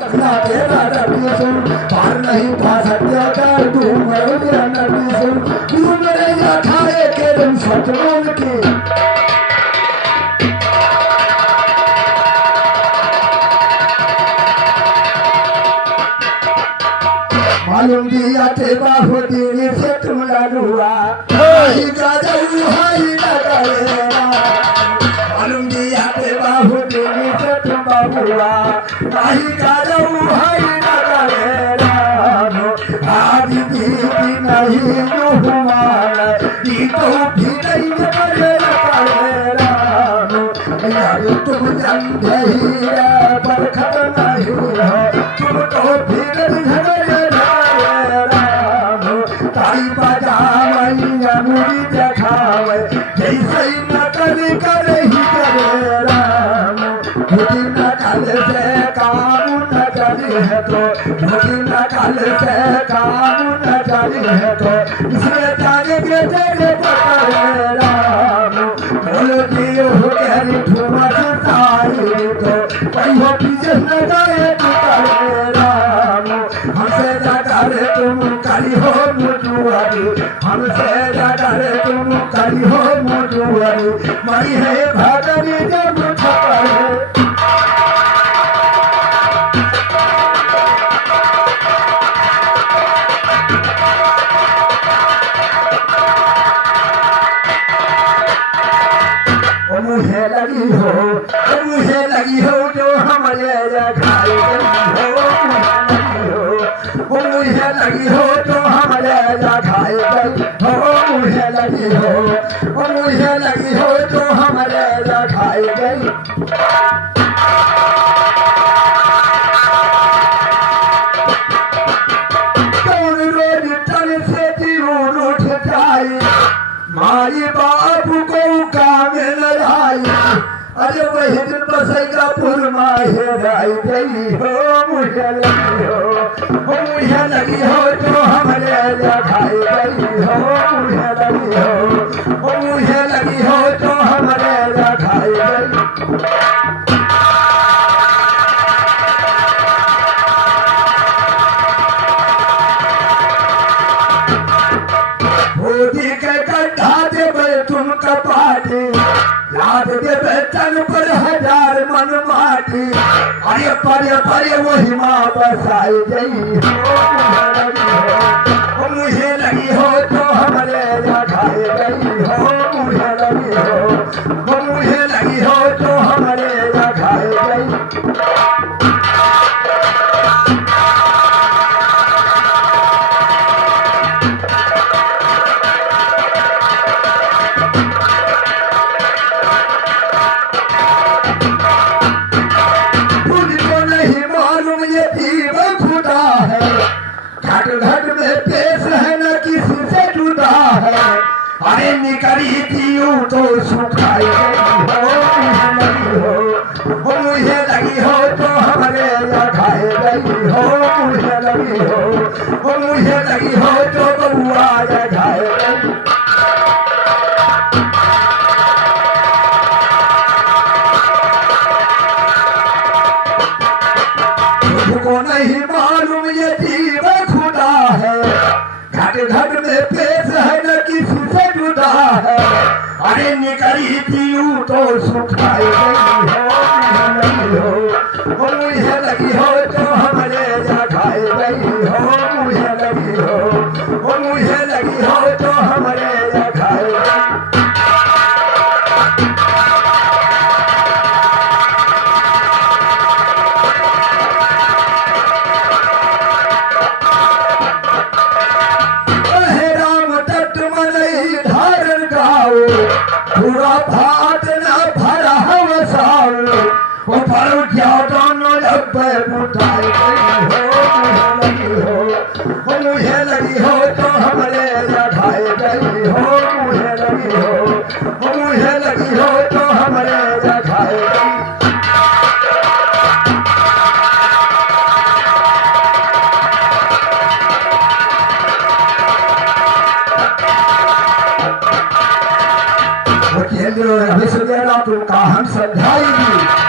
पगला तेरा नबी सुन पार नहीं पा सकता कर तू मरो तेरा नबी सुन तू मेरे या खाए के तुम सतमों की मालूम दिया ते बाहु दिल से तुम लड़ुआ हाई गाजू हाई लगाएगा मालूम दिया ते बाहु दिल से तुम बाबुआ हाई गाजू हाई लगाएगा आज दीदी नहीं हुमार दी तो भी नहीं करेगा यार तुम जानते ही बरखत नहीं हो तुम तो भी नहीं ताई बाजा मैया मुड़ी देखावे जैसे नकल करे ही करे राम मुझे नकल से काम न चली है तो मुझे नकल से काम न चली है तो इसमें जाने के तेरे पकड़े राम बोलो दियो गहरी ठुमा ताई तो कहीं पीछे न जाए पकड़े राम हमसे डरे तुम करी हो मुझुआरी हमसे डरे तुम करी हो मुझुआरी मरी है भागनी जब छपड़े मुझे लगी हो जो हमारे खाई हो मुझे लगी हो जो हमारे खाई हो मुझे लगी हो जो हमारे खाई गई कौन रोज तन से जीवन उठ जाए माई बाबू को काम लड़ाई अरे वही दिन बसैका पुरमा हेराई गई हो मुझे लगी हो जो हमारे खाई गई हो मुझे लगी हो जो हमारे खाई गई मोदी के गड्ढा देवे तुम कपाटी याद देवे तन पर हजार मन माटी अरे परे वही माँ बसाई गई हो मुझे लगी हो तो हमारे खाई गई हो मुझे लगी हो तो हमारे खाई गई घट में पेश है न किसी से जुदा है अरे निकली थी तो सुखाई मुझे लगी हो तो हमारे खाए गई हो मुझे लगी हो तो बउआ खाए गई तुमको नहीं मालूम ये जीव खुदा है घट में पेश है न किसी से जुदा है अरे निकली थी तो सुखाई गई हो मुझे लगी हो तो हमारे खाई गई हो मुझे लगी हो तो हमारे खाई गई पूरा भात न भरा हवसाओ वो पर क्या दोनों लब्बे मुठाई गई हो मुझे लगी हो तो हमारे खाई गई हो मुझे लगी हो तो हमारे खाई गई विश्वदेरा तुमका हम समझाएंगे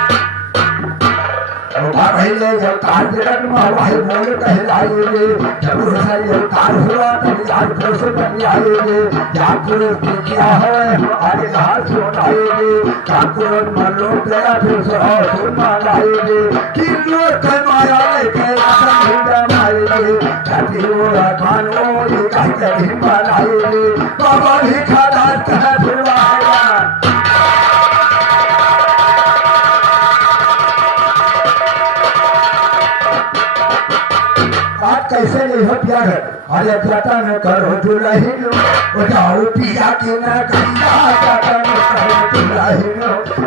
पहले अवतार जगत में वाही बोल कहलाएंगे जब सही अवतार हुआ तब याद पुरुष बन जाएंगे या पुरुष किया है आगे घास सुनाएंगे क्या पुरुष मन लोग तेरा फिर सुन मांगाएंगे कि लोग माया लेके माएंगे जाति वो मानो ये कहते ही मनाएंगे बाबा भी खाना कह फिरवाएगा कैसे नहीं हो प्यार अरे जतन करो दुल्हन बजाओ पिया की न कहिया जतन करो दुल्हन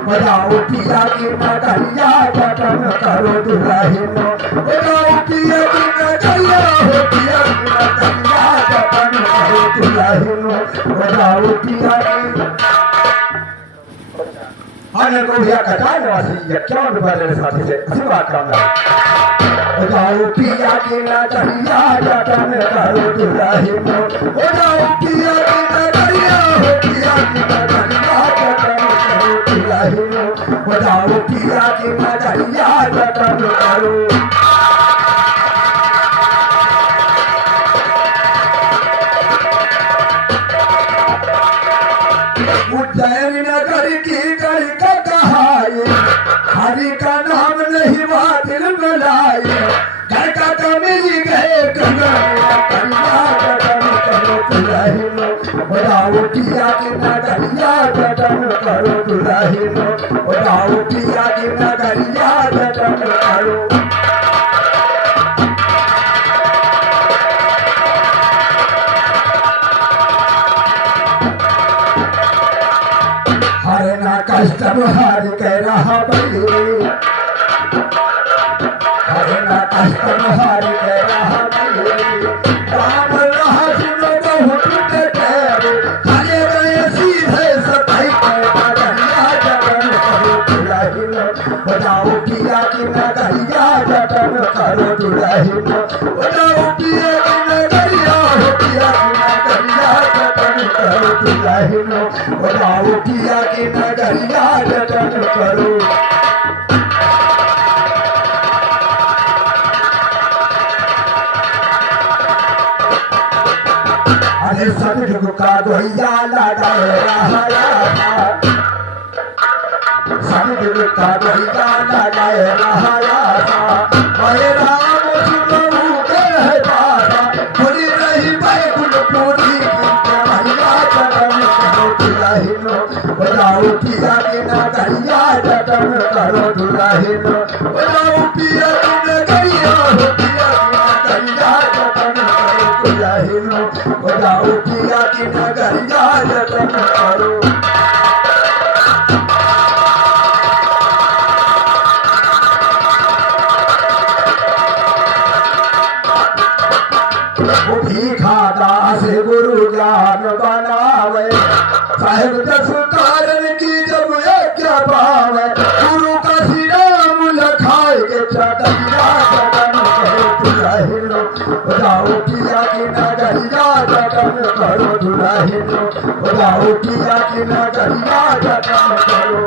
बजाओ पिया की न कहिया जतन करो दुल्हन बजाओ पिया की न कहिया हो पिया की न कहिया जतन करो दुल्हन बजाओ पिया की आने को भैया कटाए वासी ये क्यों बदले साथी से अच्छी बात करना जाओ पिया की ना कहिया जतन करो दुल्हन हो जाओ पिया की ना कहिया हो पिया की ना कहिया जतन करो दुल्हन हो जाओ पिया की ना कहिया जतन करो उज्जैन नगर की कड़ी का कहाई हरि का नाम नहीं बातिल बनाए घर का कमी गए बजाओ पिया की नगरिया जतन करो दुल्हन बजाओ पिया की नगरिया जतन करो हरे ना कष्ट हार कह रहा बली हरे ना कष्ट हार कह रहा बली राम रहा सुनो बहुत तेरे हरे गए सीधे सताई नगरिया जतन करो दुल्हन बजाओ पिया की नगरिया जतन करो दुल्हन बजाओ पिया की नगरिया हो पिया की नगरिया जतन करो दुल्हन बजाओ पिया की नगरिया जतन करो अरे सतयुग का दोहिया लगाए रहा सतयुग का दोहिया लगाए रहा राम सुनू के बाबा पूरी नहीं बैकुल पूरी भैया जतन करो दुल्हन बजाओ पिया की नगरिया जतन करो दुल्हन बजाओ पिया की नगरिया हो पिया की नगरिया जतन करो दुल्हन बजाओ पिया की नगरिया जतन करो भीखा दास गुरु ज्ञान बनावे साहेब जस कारण की जब यज्ञ पावे गुरु का श्री राम लखाए के चटैया जतन करो दुल्हन बजाओ पिया की नगरिया जतन करो दुल्हन बजाओ पिया की नगरिया जतन करो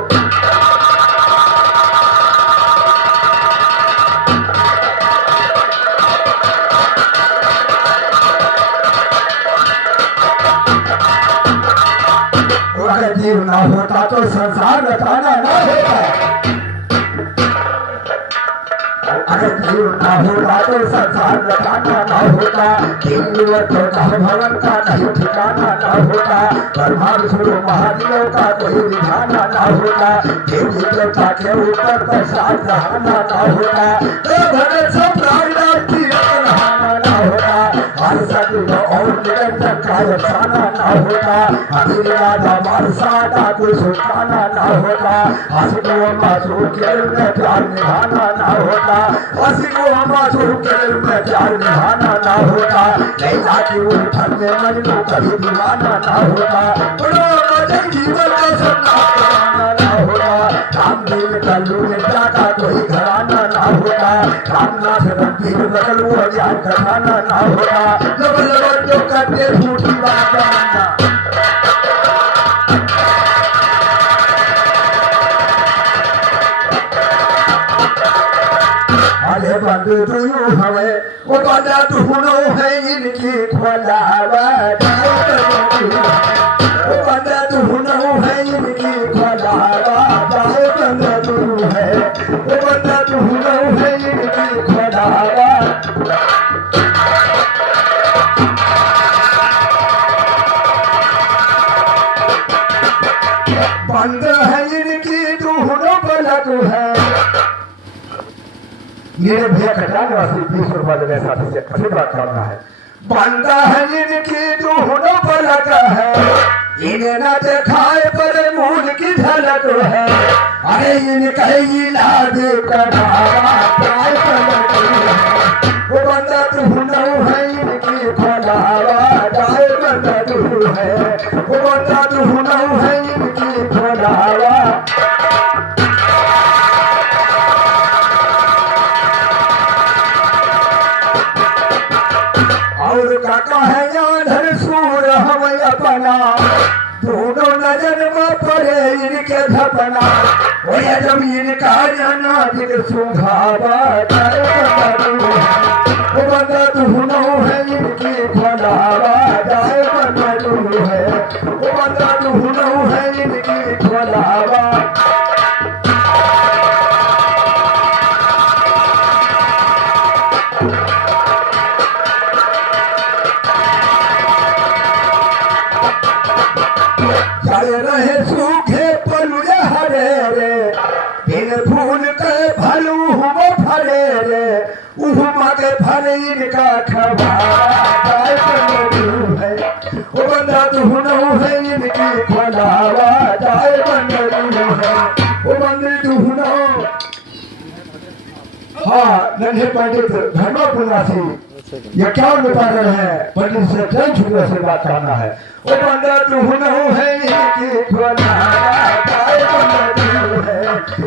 जीव ना होता तो संसार रचाना ना होता अगर जीव ना होता तो संसार रचाना ना होता भवन का नहीं ठिकाना ना होता ब्रह्मा विष्णु महादेव का कोई निधाना ना होता देवी देवता के ऊपर प्रसाद रहना ना होता तो भगत सब प्राणनाथ की रहना ना होता हर सत्य और निरंतर का अफसाना ना होता अमीर राजा बादशाह का कोई सुल्ताना ना होता हसीनो मासूम के में प्यार निभाना ना होता हसीनो मासूम के में प्यार निभाना ना होता लैला की उठन में मजनू कभी दीवाना ना होता बड़ो मदन जीवन का सपना कराना ना होता रामदेव कल्लू मिर्जा का कोई घराना ना होता रामनाथ रणधीर बदल वो ज्ञान घराना ना होता लब लब जो करते झूठी बात करना अरे दुयू हवे वो बंदा दुनो है इनकी खोलावा वो बंदा दुनो है इनकी खोलावा जाए बंदा दुनू है वो बंदा दुनो है इनकी खोलावा बंद है इनकी दुनो पलक है मेरे भैया खटाने वासी 20 रुपए देने साथी से आशीर्वाद करना है बंदा है इनकी दुनो पलक है इन्हें न दिखाए पर मूल की झलक है अरे इनका इलाज करावा प्राय पलक है वो बंदा दुनो है इनकी खोलावा जाए बंदा दुनू है वो बंदा दुनो है इनकी खोलावा और काका है याधर सूर हम अपना दोनों नजर में पड़े इनके धपना वो ये जमीन का नाजिक सुघावा वो बंदा दुनो है इनकी खोलावा जाए बंदा दुनू है वो बंदा दुनो है इनकी खोलावा चले रहे सूखे पलुए हरे रे दिन फूल के भलू हुआ फरे रे उहुमा के फरे इनका खबारा है वो बंदा दुनो है इनकी खोलावा जाए बंदा दुनो है वो बंदे दुनो हाँ नन्हे पंडित धर्मपुर वासी ये क्या पागल है पंडित से जन छुट्टी से बात करना है वो बंदा दुनो है इनकी खोलावा जाए बंदा दुनो है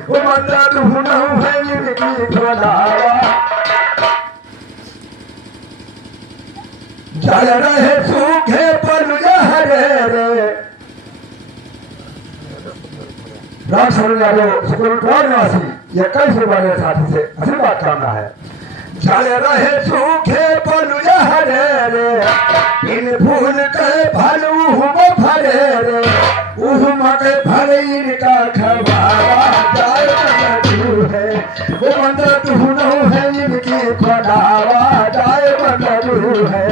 वो बंदा दुनो है इनकी खोलावा चल रहे सूखे पलुए हरे रे राम शरण यादव स्कूल निवासी ये कई से बड़े साथी से आशीर्वाद करना है चल रहे सूखे पलुए हरे रे इन फूल के भलू हुआ फरे रे उहुमा के फरे इनका खबारा जाए बंदा दुनू है वो बंदा दुनो है इनकी खोलावा जाए बंदा दुनू है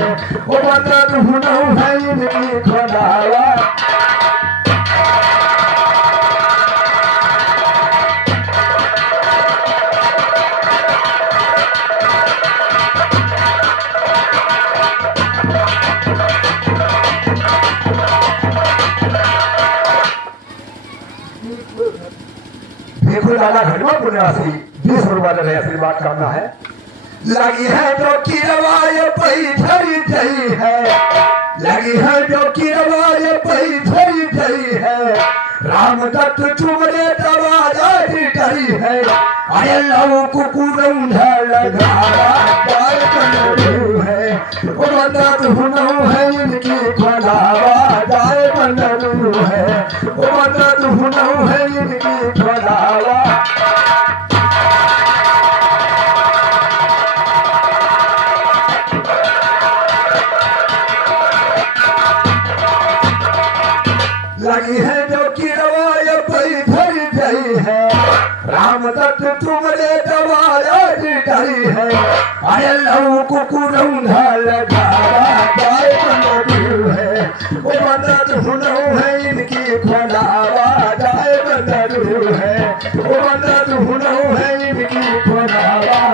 वो बंदा दुनो है इनकी खोलावा देखो लाला घटवा पुण्यवासी 20 रुपए दे आशीर्वाद करना है लगी है जो की रवाय पैठरी जई है लगी है जो की रवाय पैठरी जई है राम दत्त चुमरे दरवाजा डरी है आय लव कुकुरम लगावा जाए बंदू है वो बंदा दुनो है इनकी खोलावा जाए बंदू है वो बंदा दुनो है इनकी खोलावा लगी है जो की रवाय पैठरी जई है राम दत्त तुमरे दवाया डरी है आय लव कुकुरम लगावा जाए बंदू है वो बंदा दुनो है इनकी खोलावा जाए बंदू है वो बंदा दुनो है इनकी खोलावा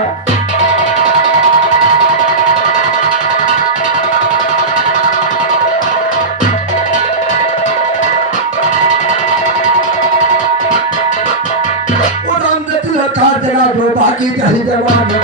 का जरा जो बाकी कहीं जवानी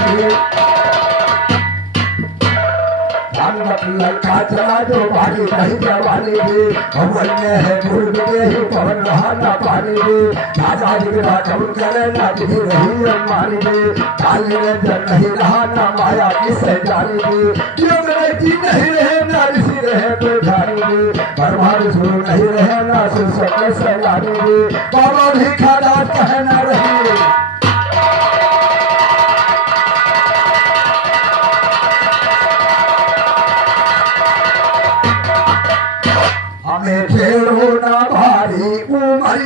का चला जो बाकी कहीं जवानी भी अव्वल में है भूल में ही पवन रहा ना पानी भी राजा जी का कबूल करे ना किसी रही अम्मानी भी काली में जल नहीं रहा ना माया की सैजानी भी जो मेरे जी नहीं रहे ना ऋषि रहे तो जानी भी परमार सुर नहीं रहे ना सुर सैलानी भी बाबा भी खादात कहना रही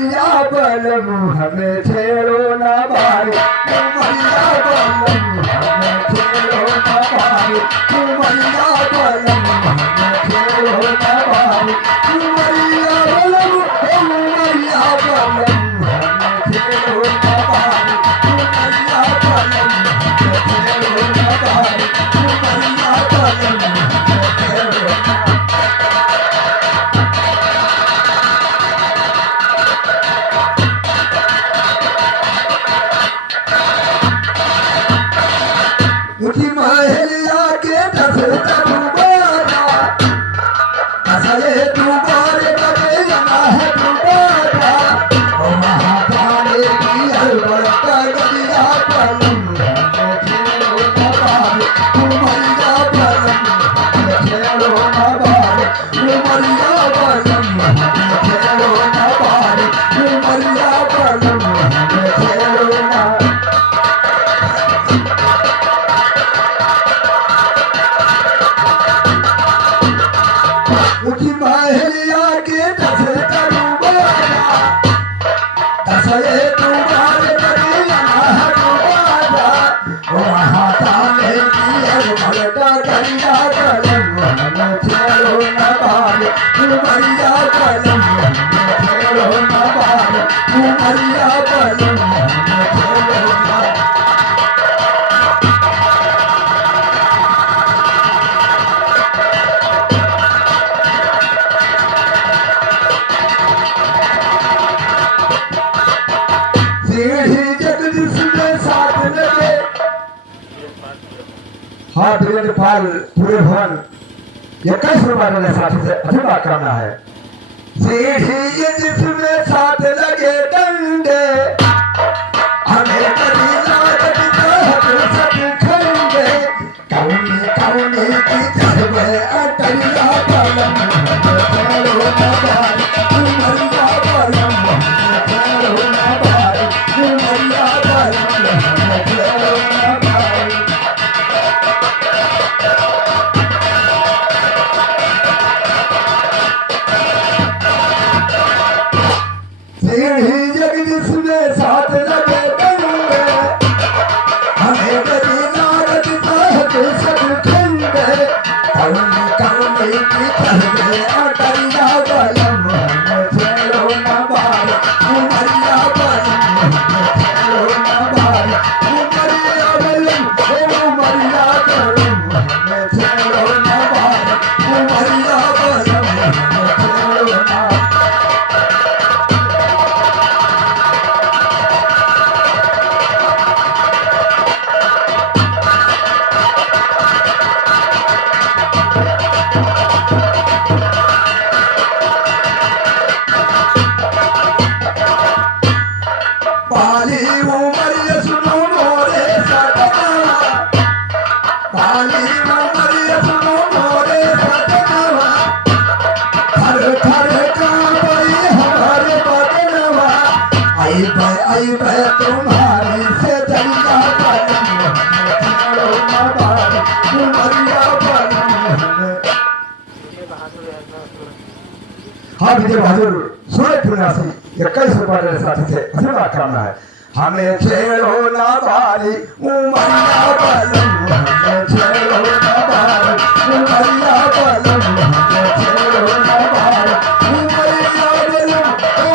उमरिया बलम हमें छेड़ो ना भाई उमरिया बलम हमें छेड़ो ना भाई उमरिया बलम हमें छेड़ो ना भाई उमरिया बलम उमरिया बलम हमें छेड़ो ना भाई उमरिया बलम हमें छेड़ो ना भाई उमरिया बलम हमें छेड़ो ना उठी महलिया के दस तरुबारा असले दुबारे बने जाना है दुबारा ओ महाकाले की अलवर करिया पलम हमें छेड़ो ना भाई उमरिया बलम हमें छेड़ो ना भाई उमरिया बलम हमें छेड़ो ना भाई उमरिया बलम हमें छेड़ो ना उठी महलिया के दस तरुबारा दसए तुम्हारे बनिया हरुबारा ओ महाकाले की अलवर करिया पलम हमें छेड़ो ना भाई उमरिया बलम हमें छेड़ो ना भाई उमरिया बलम हमें छेड़ो ना सीढ़ी जगदीश में साथ लगे हाथ फाल पूरे भवन 21 रुपये साथी से अधिक करना है सीढ़ी जिसमें साथ लगे डंडे हमें कभी लागत सब खंडे कौनी कौनी की चढ़े अटरिया पलम हमें छेड़ो ना भाई उमरिया बलम हमें छेड़ो ना भाई उमरिया बलम हमें छेड़ो ना भाई सीढ़ी जगदीश में साथ लगे डंडे हमें कभी लागत सब खंडे कौनी कौनी की चढ़े अटरिया बलम हमें छेड़ो ना भाई उमरिया बलम हमें छेड़ो ना भाई उमरिया बलम उमरिया बलम हमें छेड़ो ना भाई उमरिया बलम हमें छेड़ो ना पाली उमरिया सुनो मोरे सजनवा पाली उमरिया सुनो मोरे सजनवा थर थर कांपई हमारे बदनवा आई बे तुम्हारी से जलिया पलम हमें छेड़ो ना भाई उमरिया बलम हमें हाँ विजय बहादुर सूरज पुण्यासी 21 रुपये साथी से अधिक करना है हमें छेड़ो ना भाई उमरिया बलम हमें छेड़ो ना भाई उमरिया बलम हमें छेड़ो ना भाई उमरिया बलम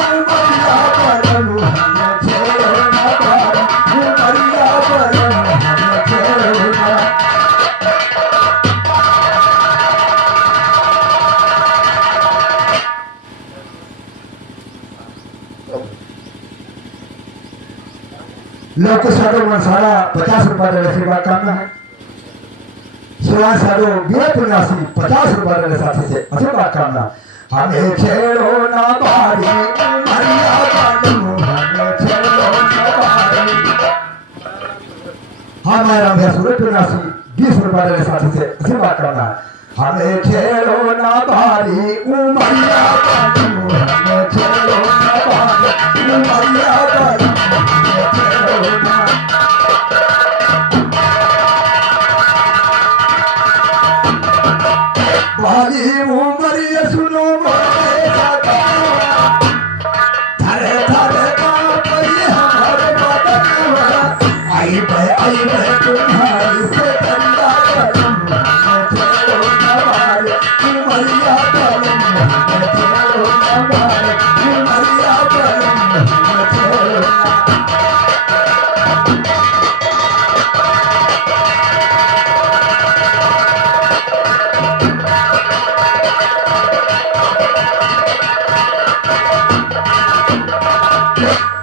उमरिया बलम हमें छेड़ो ना भाई उमरिया बलम हमें छेड़ो ना लोग साधो मसाला 50 रुपये सेवा करना है शिवा साधो बीरा पुण्यासी 50 रुपये साथी से अधिक करना हमें छेड़ो ना भाई उमरिया बलम हमें छेड़ो ना भाई हमारा भैया सूरज पुण्यासी 20 रुपये साथी से अधिक करना हमें छेड़ो ना भाई उमरिया बलम हमें छेड़ो ना भाई उमरिया बलम हमें छेड़ो ना भाई उमरिया सुनो मोरे सजनवा आई मैं तुम्हारी से कंधा करूं छोड़ो न मारे उमरिया करूं छोड़ो न मारे उमरिया करूं छोड़ो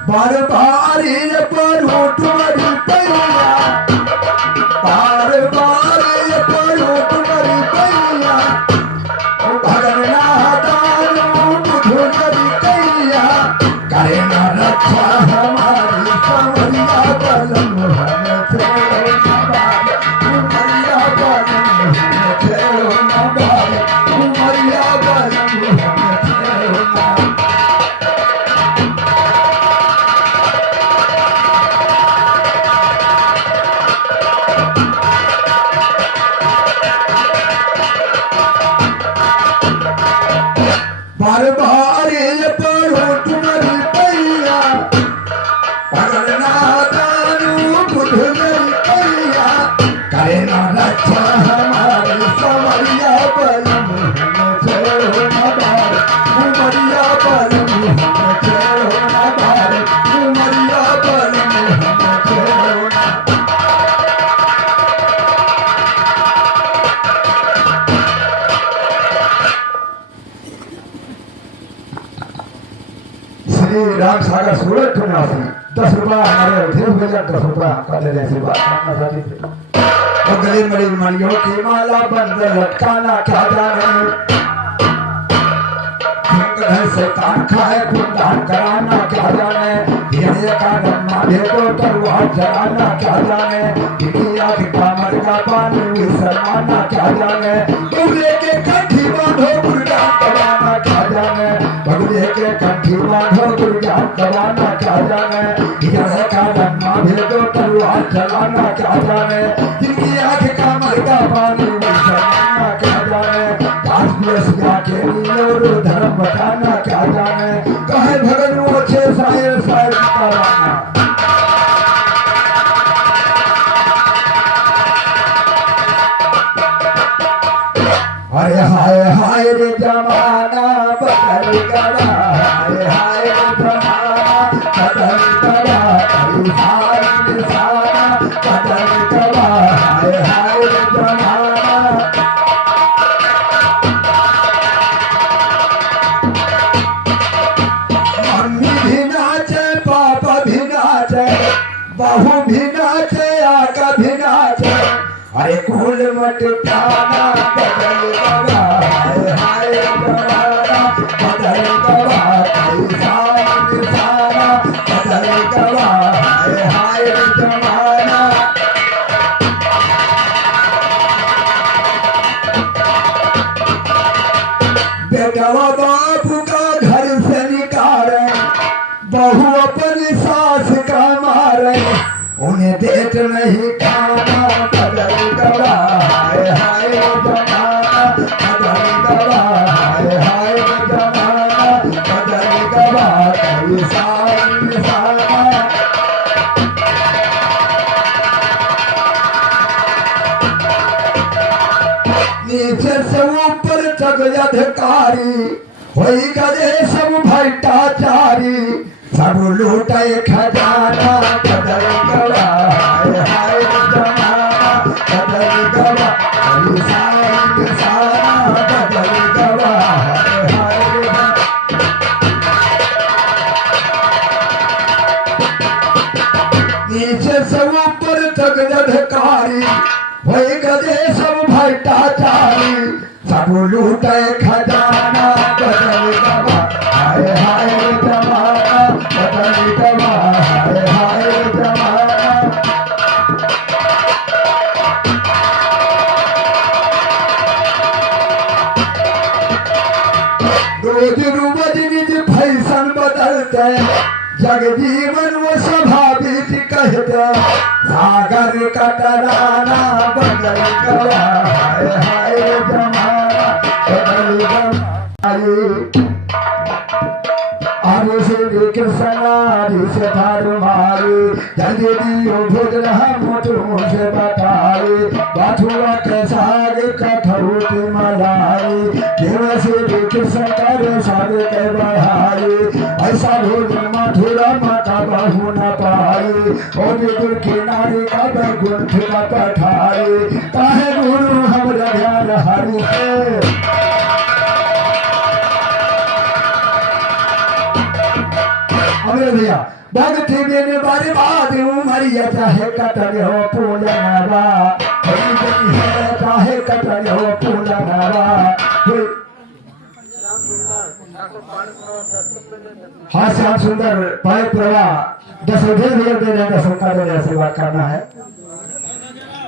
बार बार ये पढ़ो तुम्हारी पैया बार बार ये पढ़ो तुम्हारी पैया भगना दानों बुझो करी कैया करे न रक्षा हमारी समरिया बलम हमें छोड़ो न बारे उमरिया बलम हमें छोड़ो न बारे उमरिया बलम हमें छोड़ो न बार बार ये पढ़ो तुम्हारी पैया पगलना दानू बुझो मेरी कैया करे न रक्षा हमारी समरिया बलम हमें छोड़ो न बारे उमरिया बलम हमें छोड़ो न बारे उमरिया बलम हमें छोड़ो न श्री राम सागर सूरत निवासी 10 रुपया हमारे थे 10 रुपया कर ले ऐसी बात मानना साथी से गले मड़ी मणियों की माला बंद लटकाना क्या जाने घर से कान खाए गुणगान कराना क्या जाने ये का नम्मा भेदो तलवार जलाना क्या जाने इंडिया की कमर का पानी विसरमाना क्या जाने बगुले के कंठी बांधो गुणगान कराना क्या जाने बगुले के कंठी बांधो गुणगान कराना क्या जाने ये का नम्मा भेदो तलवार जलाना क्या जाने इंडिया की कमर का पानी विसरमाना क्या जाने के लिए धर्म बताना क्या जाने कहे भगन वो छे शायर शायर कराना अरे हाय हाय रे जमाना बदल गया हाय हाय रे जमाना बदल गया हाय निशाना बदल गया हाय हाय रे जमाना बहु भी नाचे आका भी नाचे अरे कुल मट ठाना बदल गया हाय हाय जमाना बदल गया सारा बदल गया हाय हाय जमाना बेटा बापू का घर से निकाले बहु अपनी सास का मारे उन्हें देत नहीं खाना बदल गया हाय हाय जमाना बदल गया हाय हाय जमाना बदल गया नीचे से ऊपर तक अधिकारी होई गए सब भ्रष्टाचारी सब लूटे खजाना बदल गया हाय हाय जमाना बदल गया सारा बदल गया हाय नीचे से ऊपर तक अधिकारी होई गए सब भ्रष्टाचारी सब लूटे खजाना बदल गया हाय हाय जमाना बदल गया हाय हाय जमाना रोज रोज निज फैशन बदलते जग जीवन वो स्वाभाविक कहते सागर का तराना बदल गया हाय हाय जमाना बदल गया आगे श्री कृष्ण नारी से थार मारे जल्दी दियो भेज रहा मोटू मुझे बताए बाथुआ के साग कठौती मलाई देव श्री कृष्ण करे साग के बढ़ाए ऐसा भोज मथुरा माता बहु न पाए और दुर्ग किनारे का बैकुंठ का पठाए काहे गुरु हमरा ध्यान हरि है। अरे भैया भक्ति बिन बर्बाद उमरिया चाहे कतल हो पूजनवा है चाहे कतल हो पूजनवा। हाँ श्याम सुंदर पाए प्रवाह 10 भैया दे रहे 10 का दे सेवा करना है।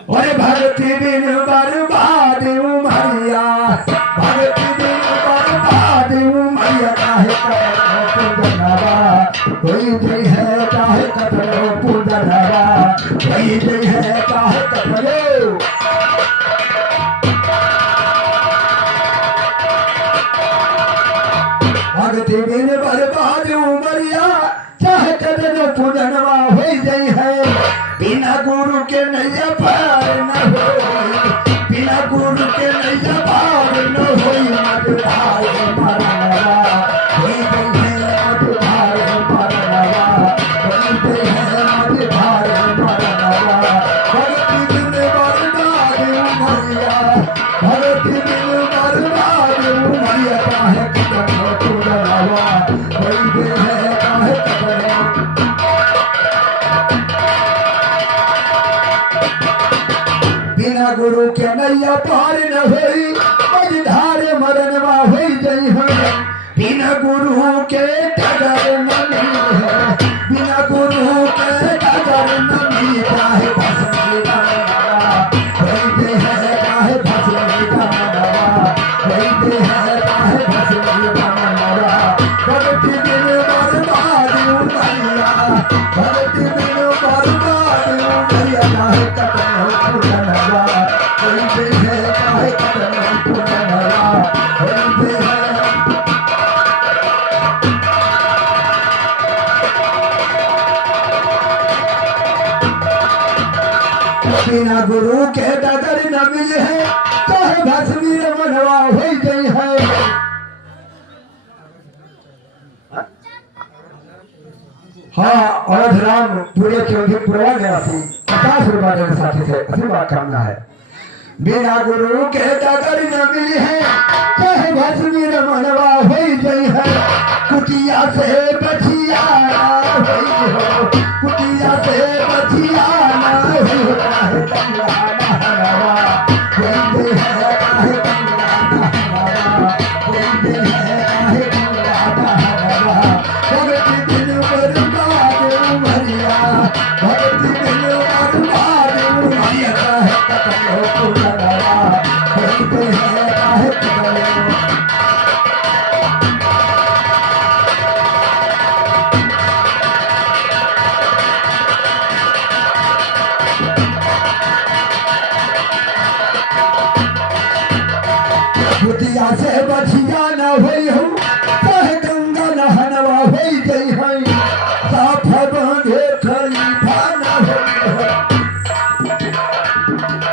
और भक्ति बिन बर्बाद उमरिया भक्ति बिन बर्बाद उमरिया चाहे कतल हो पूजनवा कोई जय है चाहे कतलो पूजनवा कोई जय है चाहे कतलो। भक्ति बिन बर्बाद उमरिया चाहे कतलो पूजनवा हो जय है बिना गुरु के नैया पार न हो बिना गुरु के नैया पार न हो मधुधार मरनवा कोई जय है मधुधार मरनवा कोई जय है मधुधार मरनवा। भक्ति बिन बर्बाद उमरिया भक्ति बिन बर्बाद उमरिया चाहे कतलो पूजनवा कोई जय है चाहे कतलो। बिना गुरु के नैया पार न होई मझधार मरनवा होई जई हो बिना गुरु के डगर न मिले बिना गुरु के डगर न मिले चाहे भस्मी बनवा होई दे है चाहे भस्मी बनवा होई दे है चाहे भस्मी बनवा। भक्ति बिन बर्बाद उमरिया भक्ति बिन बर्बाद उमरिया चाहे कतल हो पूजनवा कोई जय है चाहे कतल हो पूजनवा कोई जय है। बिना गुरु के डगर न मिले है चाहे भस्मी बनवा हो गई है। हाँ और राम पूरे क्योंकि पूरा गया थी 50 रुपए के साथी थे ऐसी बात करना है। बिना गुरु के डगर न मिली है चाहे भस्मी बनवा हो गई है कुटिया से बचिया हो कुटिया से बचिया हो चाहे कमला नहरवा कोई दे है चाहे कमला नहरवा कोई दे है चाहे कमला नहरवा। भक्ति बिन बर्बाद उमरिया भक्ति बिन बर्बाद उमरिया चाहे कतलो पूजनवा कोई दे है चाहे कतलो। कुटिया से बचिया न होई हो चाहे गंगा नहनवा हो गई है साफ बांधे खलीफा न होई हो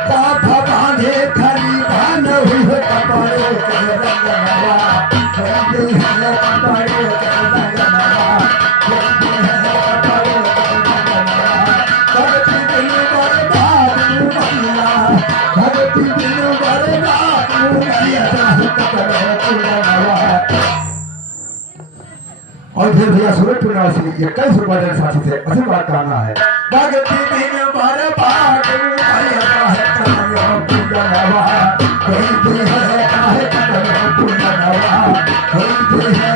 साफ बांधे खलीफा न होई हो कपड़े के रंगनवा हो गई है कपड़े के रंगनवा हो गई है कपड़े के रंगनवा। भक्ति बिन बर्बाद उमरिया भक्ति बिन बर्बाद उमरिया चाहे कतल हो पूजनवा। और फिर भैया सूरत निवासी 21 रुपए के साथी थे ऐसी बात करना है। भक्ति बिन बर्बाद उमरिया चाहे कतल हो पूजनवा कोई दे है चाहे कतल हो पूजनवा कोई दे है।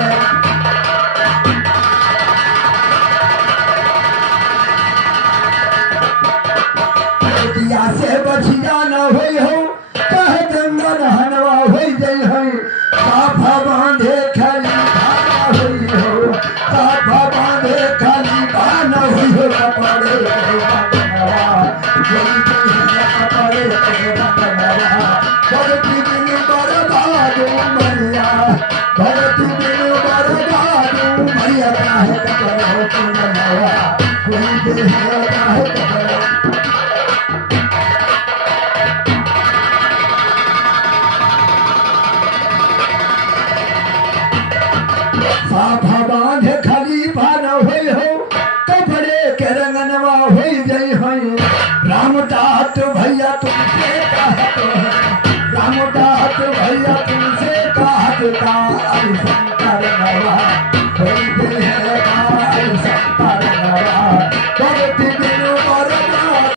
कुटिया से बचिया न होई हो चाहे गंगा नहनवा हो गई है साफ बांधे खलीफा न होई हो साफ बांधे खलीफा न होई हो कपड़े के रंगनवा कोई दे है कपड़े होते हैं काहे कपड़ा साफा बांध खलीफा न होई हो कपड़े के रंगनवा होई गई होई राम तात भैया तुमसे कहत राम तात भैया तुमसे कहत काल शंकर नवा होई गए काल शंकर नवा